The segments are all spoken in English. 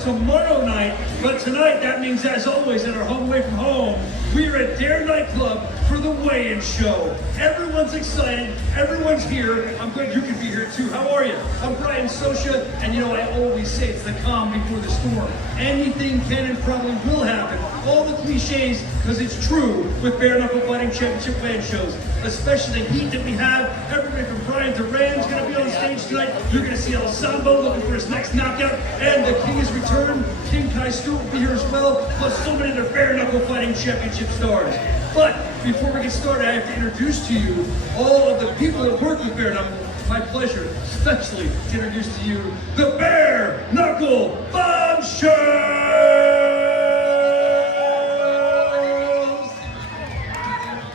tomorrow night, but tonight that means, as always, at our home away from home, we are at Dare Nightclub for the weigh-in show. Everyone's excited, everyone's here. I'm glad you can be here too. How are you? I'm Brian Sosha, and you know I always say it's the calm before the storm. Anything can and probably will happen. All the cliches, because it's true with bare knuckle fighting championship weigh-in shows, especially the heat that we have. Everybody from Brian to Rand's going to be on stage tonight. You're going to see El Sambo looking for his next knockout, and the King has returned. King Kai Stewart will be here as well, plus so many other bare knuckle fighting championship stars. But before we get started, I have to introduce to you all of the people that work with bare knuckle. My pleasure, especially to introduce to you the Bare Knuckle Bombshells!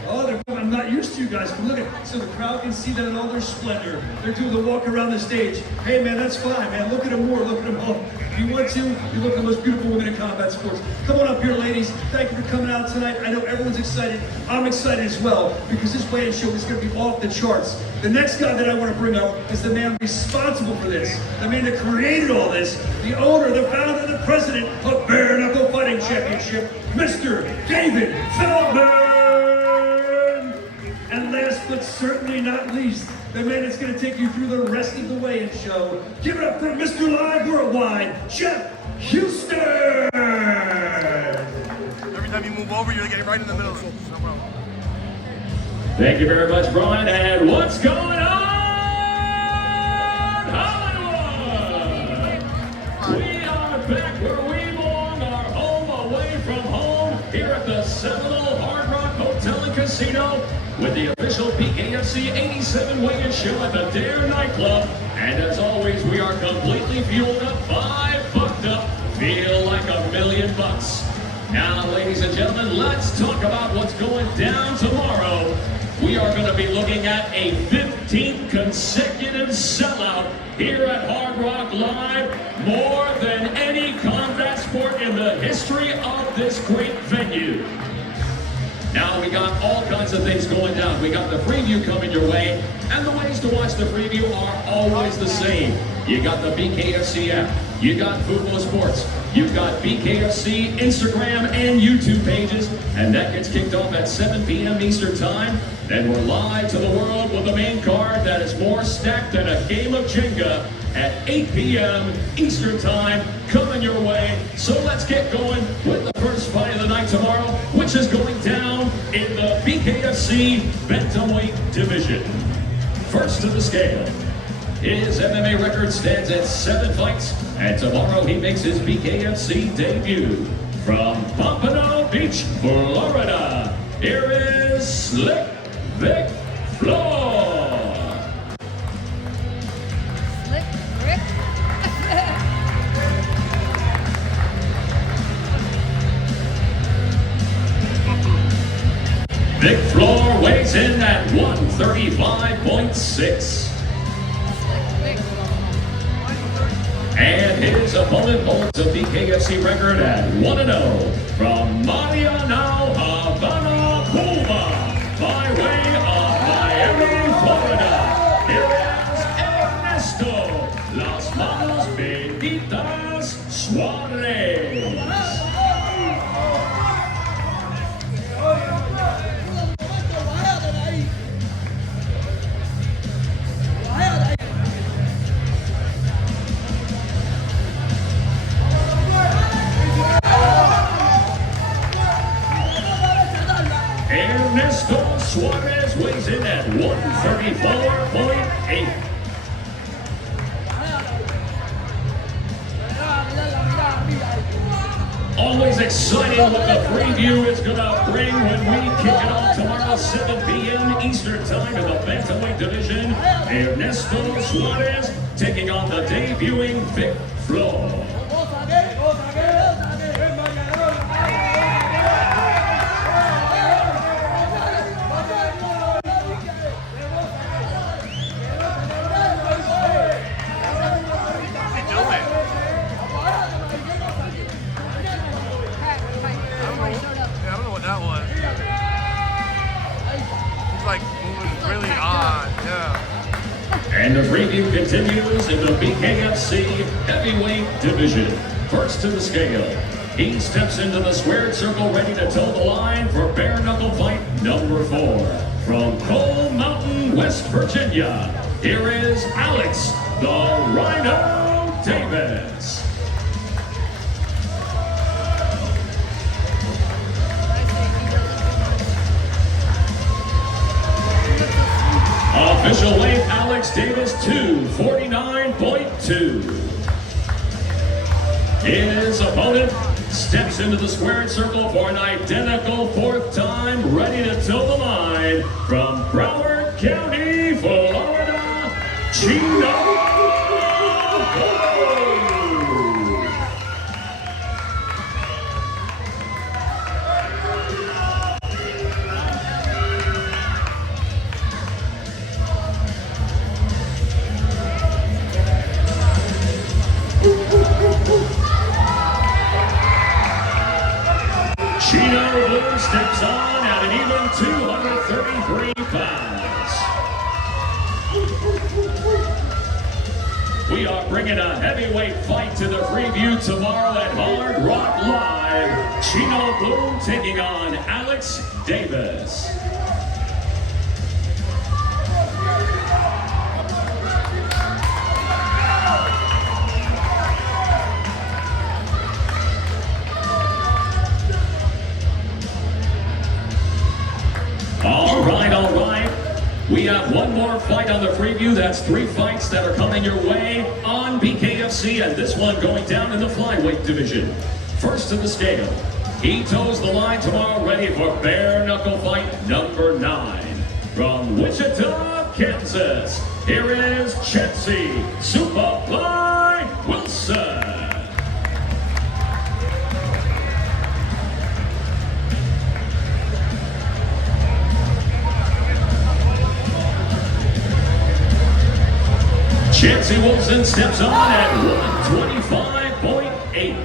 Oh, I'm not used to you guys, but look at, so the crowd can see that in all their splendor. They're doing the walk around the stage. Hey man, that's fine, man. Look at them more, look at them all. If you want to, you look at the most beautiful women in combat sports. Come on up here, ladies. Thank you for coming out tonight. I know everyone's excited. I'm excited as well, because this weigh-in show is going to be off the charts. The next guy that I want to bring up is the man responsible for this, the man that created all this, the owner, the founder, the president of Bare Knuckle Fighting Championship, Mr. David Feldman! And last but certainly not least, the man that's going to take you through the rest of the weigh-in show. Give it up for Mr. Live Worldwide, Jeff Houston! Every time you move over, you're getting right in the middle of it. No problem. Thank you very much, Brian. And what's going on, Hollywood? We are back where we belong, our home away from home, here at the Seminole Hard Rock Hotel and Casino, with the official BKFC 87 weigh-in show at the Dare Nightclub. And as always, we are completely fueled up, bucked up, feel like $1 million. Now, ladies and gentlemen, let's talk about what's going down tomorrow. We are going to be looking at a 15th consecutive sellout here at Hard Rock Live, more than any combat sport in the history of this great venue. Now, we got all kinds of things going down. We got the preview coming your way, and the ways to watch the preview are always the same. You got the BKFC app, you got Football Sports, you've got BKFC Instagram and YouTube pages, and that gets kicked off at 7 p.m. Eastern Time. Then we're live to the world with the main card that is more stacked than a game of Jenga at 8 p.m. Eastern Time coming your way. So let's get going with the first fight of the night tomorrow, which is going down in the BKFC Bantamweight division. First to the scale. His MMA record stands at 7 fights, and tomorrow he makes his BKFC debut. From Pompano Beach, Florida, here is Slick Vic Floor. Slick Rick. Vic Floor weighs in at 135.6. And his opponent holds a BKFC record at 1-0 from Mariano Havana, Cuba, by way of Miami, Florida. Here is Ernesto Las Manos Benditas Suarez. Ernesto Suarez weighs in at 134.8. Always exciting what the preview is going to bring when we kick it off tomorrow, 7 p.m. Eastern Time in the Bantamweight division. Ernesto Suarez taking on the debuting Vic Floor. And the preview continues in the BKFC heavyweight division. First to the scale. He steps into the squared circle, ready to toe the line for bare knuckle fight number 4. From Coal Mountain, West Virginia, here is Alex, the Rhino Davis. Official weight, Alex Davis, 249.2. His opponent steps into the squared circle for an identical 4th time, ready to toe the line from Broward County, Florida, Chino. Chino Blue steps on at an even 233 pounds. We are bringing a heavyweight fight to the preview tomorrow at Hard Rock Live. Chino Blue taking on Alex Davis. All right. We have one more fight on the preview. That's 3 fights that are coming your way on BKFC, and this one going down in the flyweight division. First to the scale. He toes the line tomorrow, ready for bare knuckle fight number 9. From Wichita, Kansas, here is Chansey Superfly Wilson. Chansey Wilson steps on at 125.8.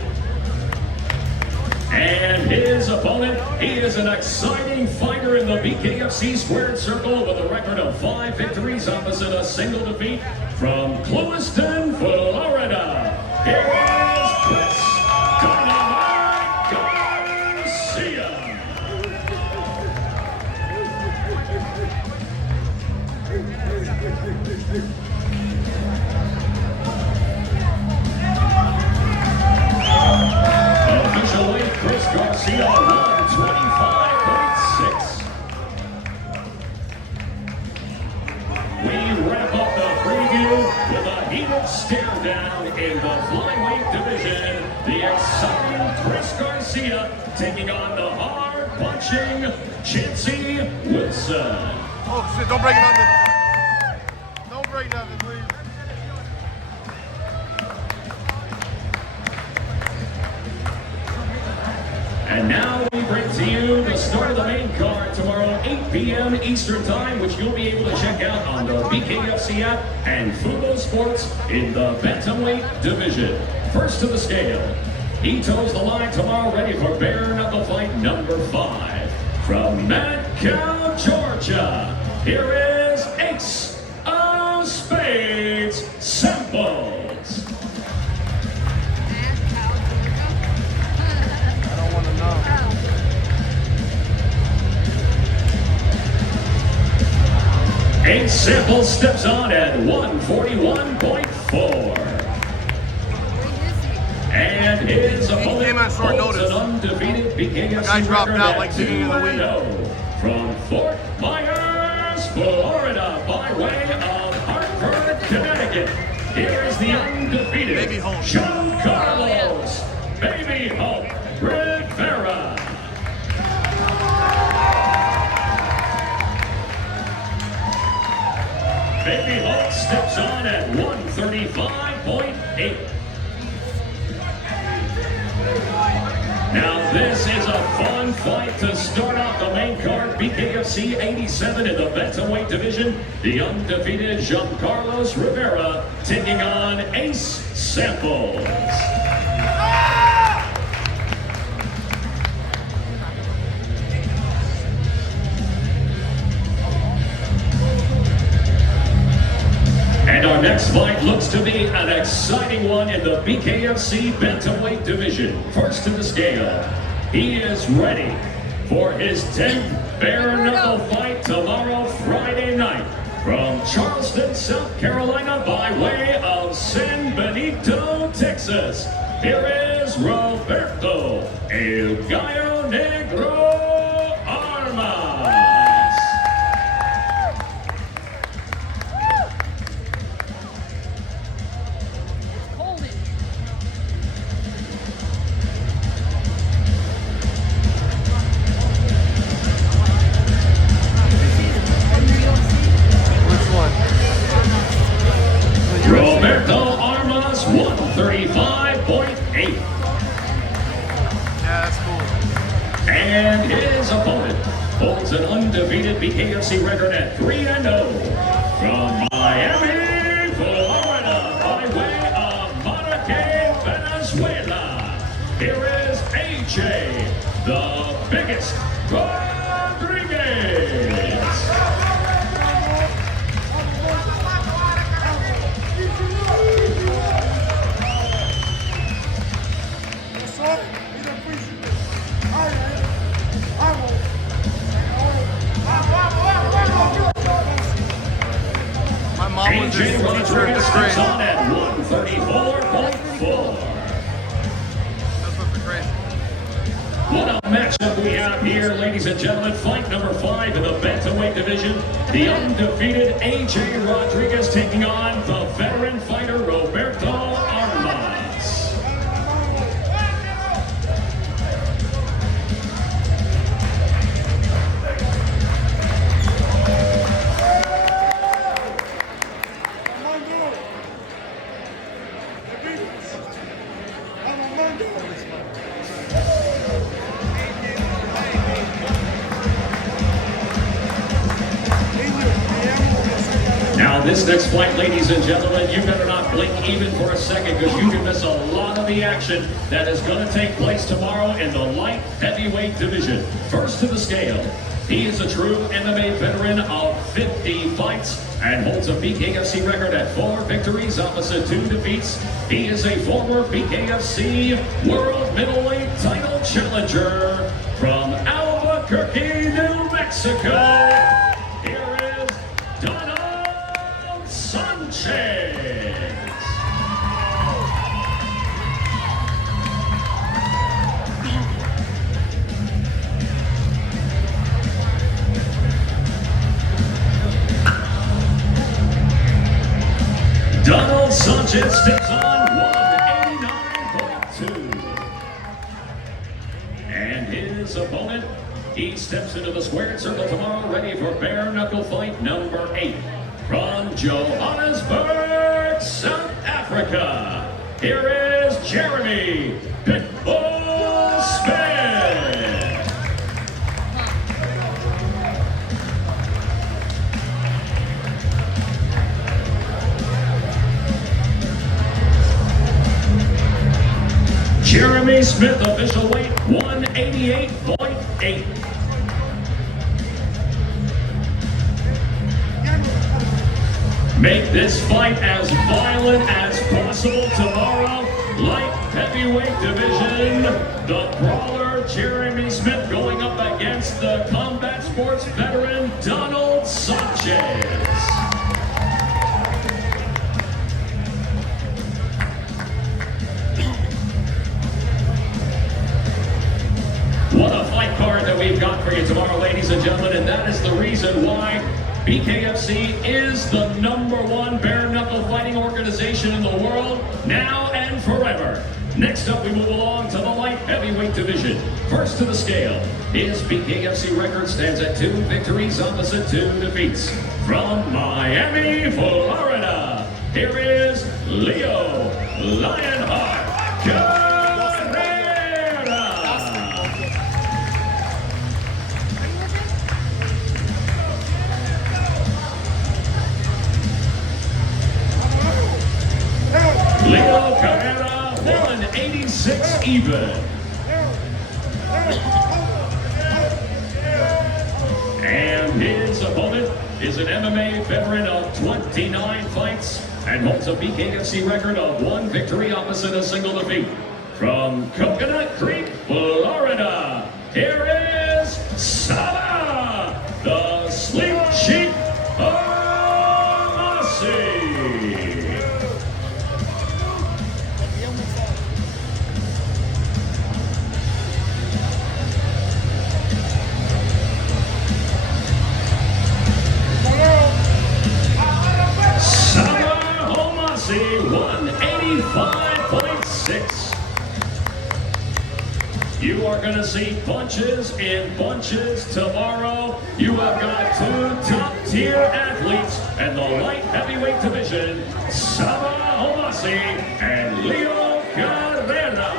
And his opponent, he is an exciting fighter in the BKFC squared circle with a record of 5 victories opposite a single defeat from Clewiston, Florida. Here is Chris Dynamite Garcia. Official weight, Chris Garcia, 125.6. We wrap up the preview with a heated stare down in the flyweight division. The exciting Chris Garcia taking on the hard-punching Chansey Wilson. Oh shit, don't break nothing. Don't break nothing, please. And now we bring to you the start of the main card tomorrow, 8 p.m. Eastern Time, which you'll be able to check out on the BKFC app and Fubo Sports in the Bantamweight division. First to the scale. He toes the line tomorrow, ready for bare knuckle fight number 5. From Mancow, Georgia, here is Ace of Spades Samples. Ace Samples steps on at 141.4. And his opponent holds an undefeated BKFC record at 2-0 from Fort Myers, Florida, by way of Hartford, Connecticut. Here is the undefeated Giancarlos Baby Hulk Rivera. Baby Hulk steps on at 135.8. Now this is a fun fight to start off the main card. BKFC 87 in the Bantamweight division. The undefeated Giancarlos Rivera taking on Ace Samples. And our next fight looks promises to be an exciting one in the BKFC Bantamweight division. First to the scale, he is ready for his 10th bare knuckle fight tomorrow, Friday night. From Charleston, South Carolina, by way of San Benito, Texas, here is Roberto El Gallo Negro Armas. Hold it. Which one? Roberto Armas, 135.8. Yeah, that's cool. And his opponent holds an undefeated BKFC record at 3-0 from Miami, Florida, by way of Maracay, Venezuela. Here is AJ, the biggest Rodriguez. My mom was his AJ teacher at Rodriguez the steps grade. on at 134.4. That's what's the grade. What a matchup we have here, ladies and gentlemen. Fight number 5 in the bantamweight division. The undefeated AJ Rodriguez taking on the veteran fighter Roberto Armas. Now this next fight, ladies and gentlemen, you better not blink even for a second, because you can miss a lot of the action that is going to take place tomorrow in the light heavyweight division. First to the scale, he is a true MMA veteran of 50 fights and holds a BKFC record at 4 victories opposite 2 defeats. He is a former BKFC World Middleweight title challenger from Albuquerque, New Mexico. Here is Donald Sanchez. Donald Sanchez steps on 189.2. And his opponent, he steps into the squared circle tomorrow, ready for bare knuckle fight number 8. From Johannesburg, South Africa, here is Jeremy Pitbull Smith. Jeremy Smith, official weight 188.8. Make this fight as violent as possible tomorrow. Light heavyweight division. The brawler Jeremy Smith going up against the combat sports veteran Donald Sanchez. What a fight card that we've got for you tomorrow, ladies and gentlemen, and that is the reason why BKFC is the #1 bare knuckle fighting organization in the world, now and forever. Next up, we move along to the light heavyweight division. First to the scale, his BKFC record stands at 2 victories opposite 2 defeats. From Miami, Florida, here is Leo Lionheart Carrera. Leo Carrera, 186 even. And his opponent is an MMA veteran of 29 fights and holds a BKFC record of 1 victory opposite a single defeat. From Coconut Creek, Florida, here is Saba, the Sleep Sheep Omasi. Saba Omasi, 185.6. You are going to see bunches in bunches tomorrow. You have got 2 top-tier athletes in the light heavyweight division, Saba Omasi and Leo Carrera.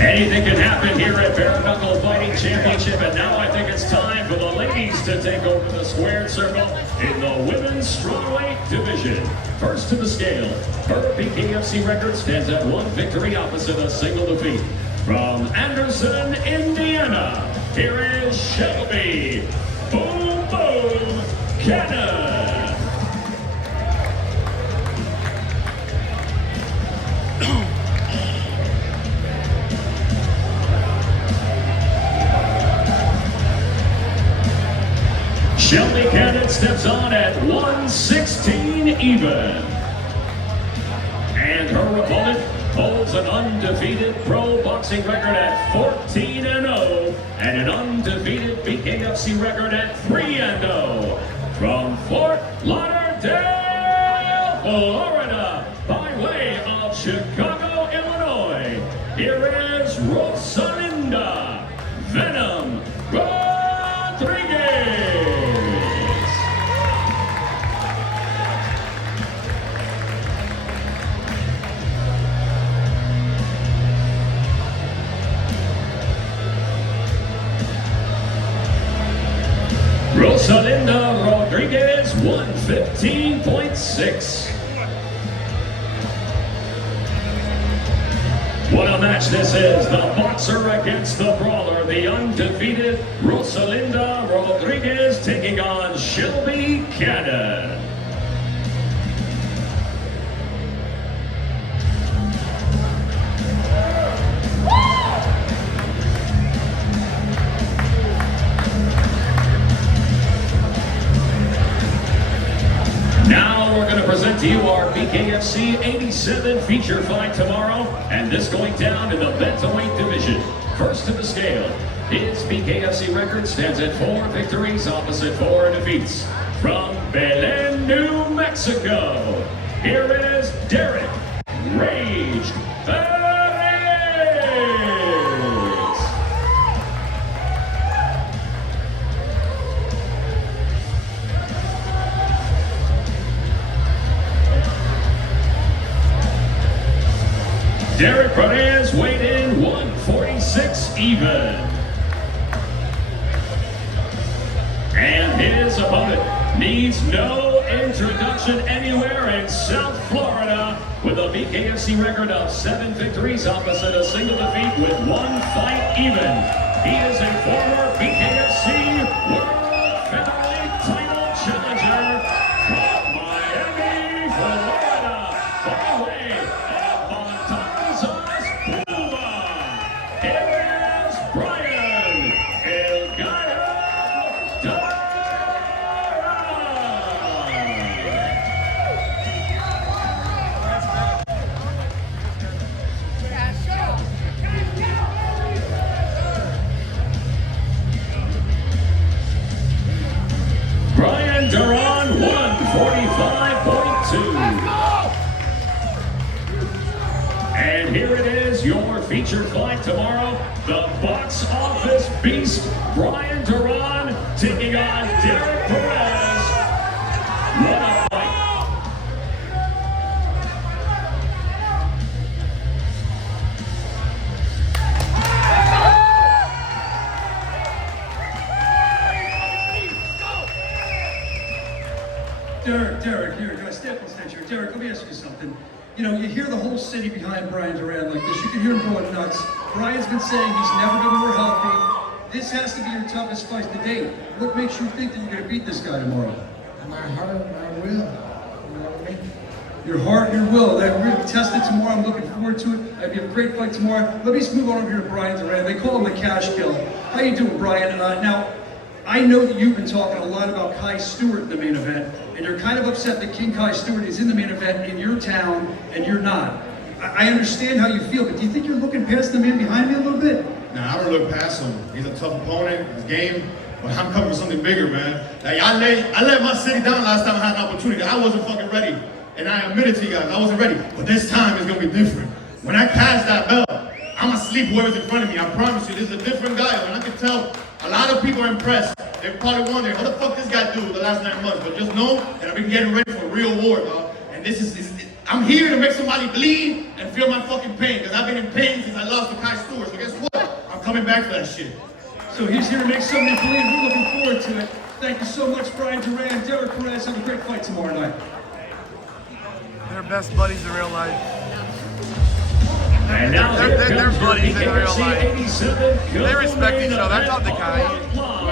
Anything can happen here at Bare Knuckle Fighting Championship, and now I think it's time for the ladies to take over the squared circle in the women's strawweight division. First to the scale, her BKFC record stands at 1 victory opposite a single defeat. From Anderson, Indiana, here is Shelby Boom Boom Cannon. Shelby Cannon steps on at 116 even. And her opponent holds an undefeated pro boxing record at 14-0 and an undefeated BKFC record at 3-0. From Fort Lauderdale, Florida, by way of Chicago, Illinois, here is Rosalinda Venom Rodriguez. Rosalinda Rodriguez, 115.6. What a match this is. The boxer against the brawler. The undefeated Rosalinda Rodriguez taking on Shelby Cannon. Now we're going to present to you our BKFC 87 feature fight tomorrow, and this going down in the bantamweight division. First to the scale, his BKFC record stands at 4 victories opposite 4 defeats. From Belen, New Mexico, here is Derek Rage Perez. Derek Perez weighed in 146 even. And his opponent needs no introduction anywhere in South Florida with a BKFC record of 7 victories opposite a single defeat with 1 fight even. He is a former BKFC World Featherweight title challenger from Miami, Florida, by way of Duran, 145.2. And here it is, your featured fight tomorrow. The box office beast, Brian Duran, taking on Derek Perez. What a fight. Derek, let me ask you something. You know, you hear the whole city behind Brian Duran like this. You can hear him going nuts. Brian's been saying he's never been more healthy. This has to be your toughest fight to date. What makes you think that you're going to beat this guy tomorrow? My heart, my will. You know what I mean? Your heart, your will. That we're going to test it tomorrow. I'm looking forward to it. It'll be a great fight tomorrow. Let me just move on over here to Brian Duran. They call him the cash kill. How you doing, Brian? Now, I know that you've been talking a lot about Kai Stewart in the main event, and you're kind of upset that King Kai Stewart is in the main event in your town, and you're not. I understand how you feel, but do you think you're looking past the man behind me a little bit? Nah, I don't look past him. He's a tough opponent, his game, but I'm coming for something bigger, man. Like, I let my city down last time I had an opportunity. I wasn't fucking ready, and I admitted to you guys, I wasn't ready. But this time it's gonna be different. When I pass that belt, I'm gonna sleep whoever's in front of me. I promise you, this is a different guy, and I can tell a lot of people are impressed. They're probably wondering, what the fuck this guy do the last 9 months? But just know that I've been getting ready for a real war, dog. And I'm here to make somebody bleed and feel my fucking pain, because I've been in pain since I lost to Kai Stewart. So guess what? I'm coming back for that shit. So he's here to make somebody bleed. We're looking forward to it. Thank you so much, Brian Duran. Derek Perez, have a great fight tomorrow night. They're best buddies in real life. And now They're buddies in real BKFC life. 87 They respect each other. That's not the guy.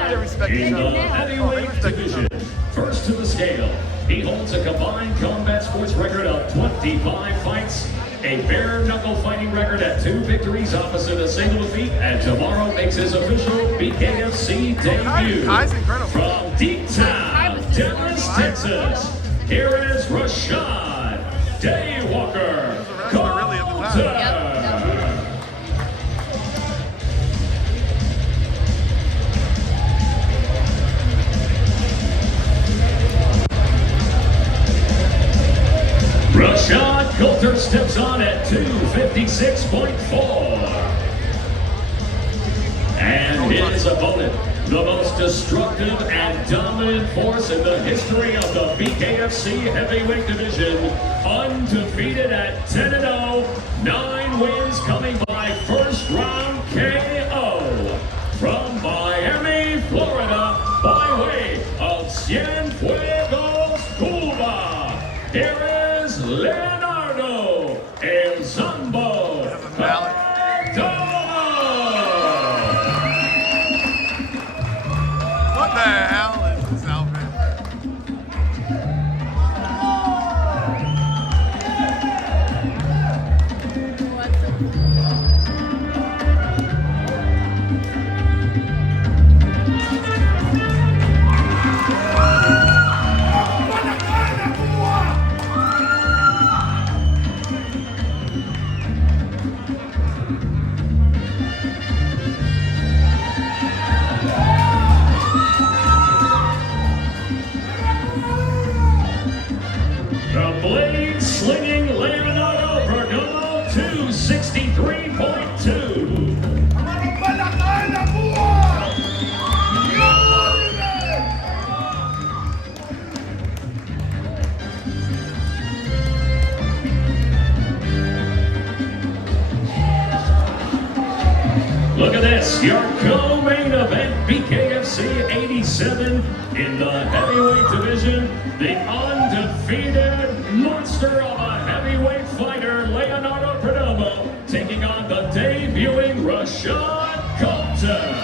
They respect each in the other. heavyweight division. First to the scale, he holds a combined combat sports record of 25 fights, a bare knuckle fighting record at 2 victories opposite a single defeat, and tomorrow makes his official BKFC debut. Kai's incredible. From deep town, Dallas, Texas, here is Rashad Daywalker. Really at the time. Rashad Coulter steps on at 256.4. And his opponent, the most destructive and dominant force in the history of the BKFC heavyweight division, undefeated at 10-0, 9 wins coming by first round KO. From Miami, Florida, by way of Cienfuegos, Cuba, here is Leonardo El Zombo Cardona. What the hell is this outfit? The blade slinging Leonardo Perdomo 263.2. Look at this, your co-main event, BKFC 87 in the heavyweight division, the undefeated monster of a heavyweight fighter, Leonardo Perdomo, taking on the debuting Rashad Coulter.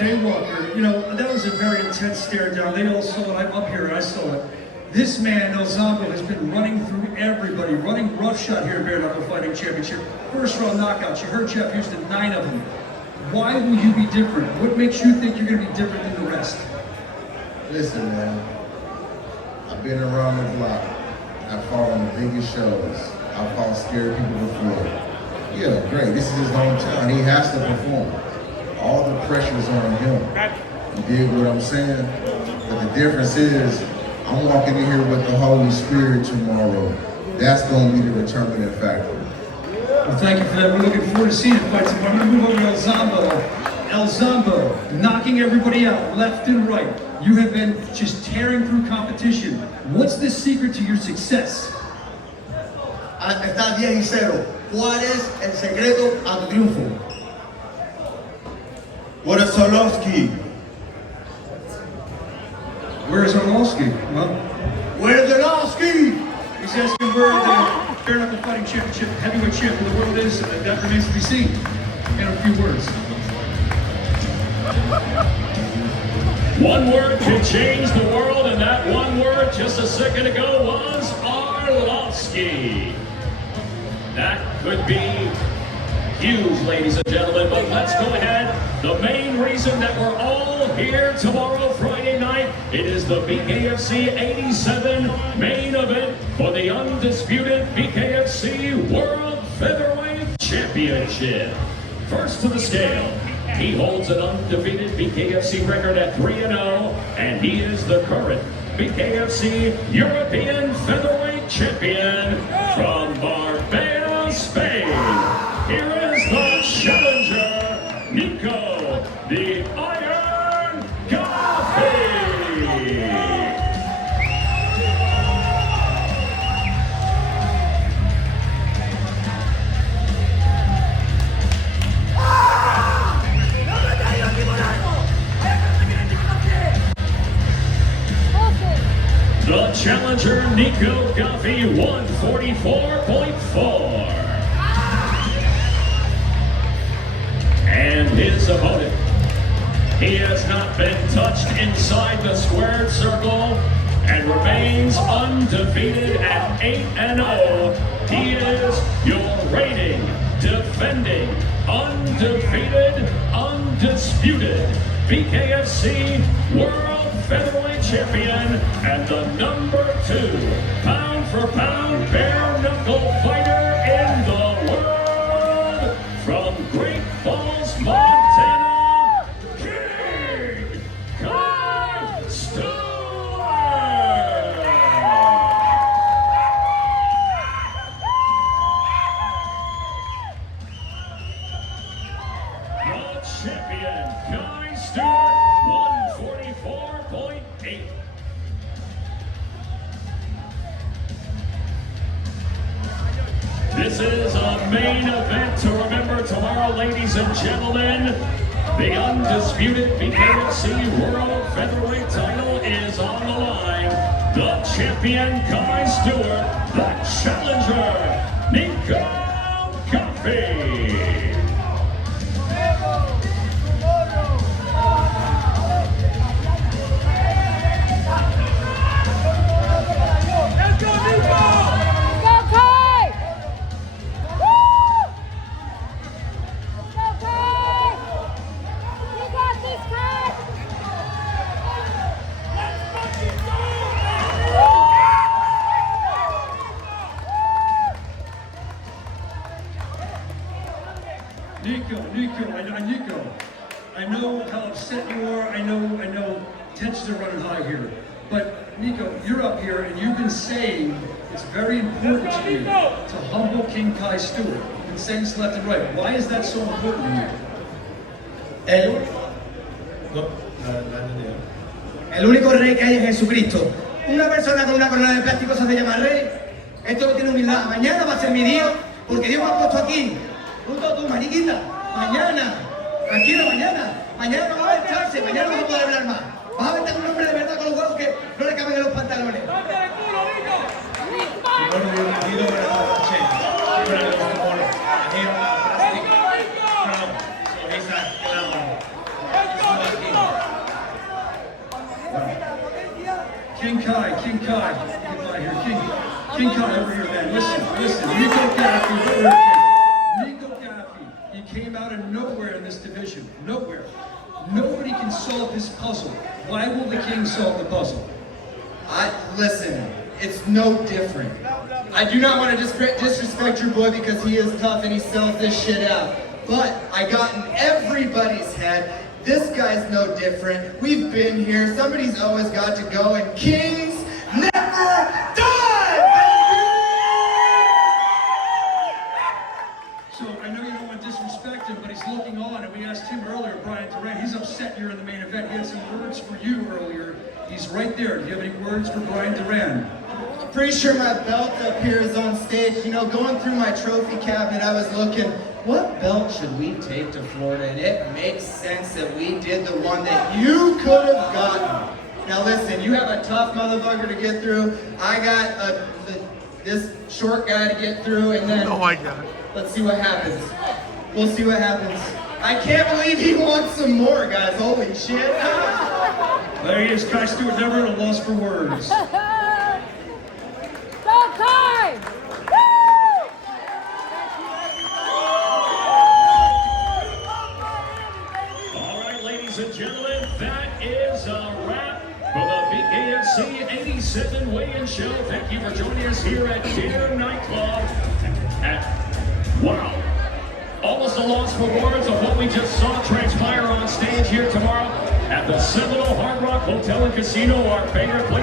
Daywalker, you know, that was a very intense stare down. They all saw it. I'm up here and I saw it. This man, El Zombo, has been running through everybody, running roughshod here in Bare Knuckle Fighting Championship. First round knockouts. You heard Jeff Houston, 9 of them. Why will you be different? What makes you think you're going to be different than the rest? Listen, man. I've been around the block. I fought on the biggest shows. I fought scary people before. Yeah, great. This is his hometown. He has to perform. All the pressure is on him. You dig what I'm saying? But the difference is, I'm walking in here with the Holy Spirit tomorrow. That's going to be the determining factor. Well, thank you for that. We're looking forward to seeing the fight tomorrow. I'm going to move over to El Zombo. El Zombo, knocking everybody out left and right. You have been just tearing through competition. What's the secret to your success? Está 10-0. ¿Cuál es el secreto a tu triunfo? What is Solovsky? Where is Arlovsky? Well, Where's Orlovsky? he's asking where the Bare Knuckle Fighting Championship heavyweight champion of the world is. That remains to be seen. In a few words. One word can change the world, and that one word just a second ago was Arlovsky. That could be huge, ladies and gentlemen, but let's go ahead. The main reason that we're all here tomorrow, Friday night, it is the BKFC 87 main event for the undisputed BKFC World Featherweight Championship. First to the scale, he holds an undefeated BKFC record at 3-0, and he is the current BKFC European Featherweight Champion from Marbella, Spain. Here is the challenger, Nico, the Iron Gaffie. The challenger, Nico Gaffie, 144.4. And his opponent, he has not been touched inside the squared circle and remains undefeated at 8-0. He is your reigning, defending, undefeated, undisputed BKFC World Featherweight Champion and the #2 pound-for-pound bare-knuckle fighter in the world from Great Falls, Montana, King Stewart! The champion, Stewart, 144.8. This is a main event to remember tomorrow, ladies and gentlemen. The undisputed BKFC World Featherweight title is on the line. The champion, Stewart, the challenger, Nico Gaffie. Nico, I know how upset you are. I know tensions are running high here. But Nico, you're up here and you've been saying it's very important to you to humble King Stewart. You've been saying this left and right. Why is that so important to you? El único rey que hay es Jesucristo. Una persona con una corona de plástico se hace llamar rey. Esto no tiene humildad. Mañana va a ser mi día porque Dios me ha puesto aquí. Junto a tu mariquita. Mañana. Tranquilo, mañana. Mañana no va a echarse. Mañana no vas a poder hablar más. Vas a verte con un hombre de verdad con los huevos que no le caben en los pantalones. King Kai, get by here. King Kai over here, man. Listen. Nico Gaffie, Nico Gaffie. He came out of nowhere in this division. Nowhere. Nobody can solve this puzzle. Why will the King solve the puzzle? Listen, it's no different. I do not want to disrespect your boy because he is tough and he sells this shit out. But I got in everybody's head. This guy's no different. We've been here. Somebody's always got to go, and kings never die! walking on, and we asked him earlier, Brian Durant, he's upset you're in the main event. He had some words for you earlier. He's right there. Do you have any words for Brian Durant? I'm pretty sure my belt up here is on stage. You know, going through my trophy cabinet, I was looking, what belt should we take to Florida? And it makes sense that we did the one that you could have gotten. Now listen, you have a tough motherfucker to get through. I got this short guy to get through, and then Oh my God. let's see what happens. We'll see what happens. I can't believe he wants some more, guys. Holy shit. There he is, Kai Stewart, never at a loss for words. Go Kai! All right, ladies and gentlemen, that is a wrap for the BKFC 87 weigh-in show. Thank you for joining us here at Dinner Nightclub. Wow. Almost a loss for words of what we just saw transpire on stage here tomorrow at the Seminole Hard Rock Hotel and Casino, our favorite place.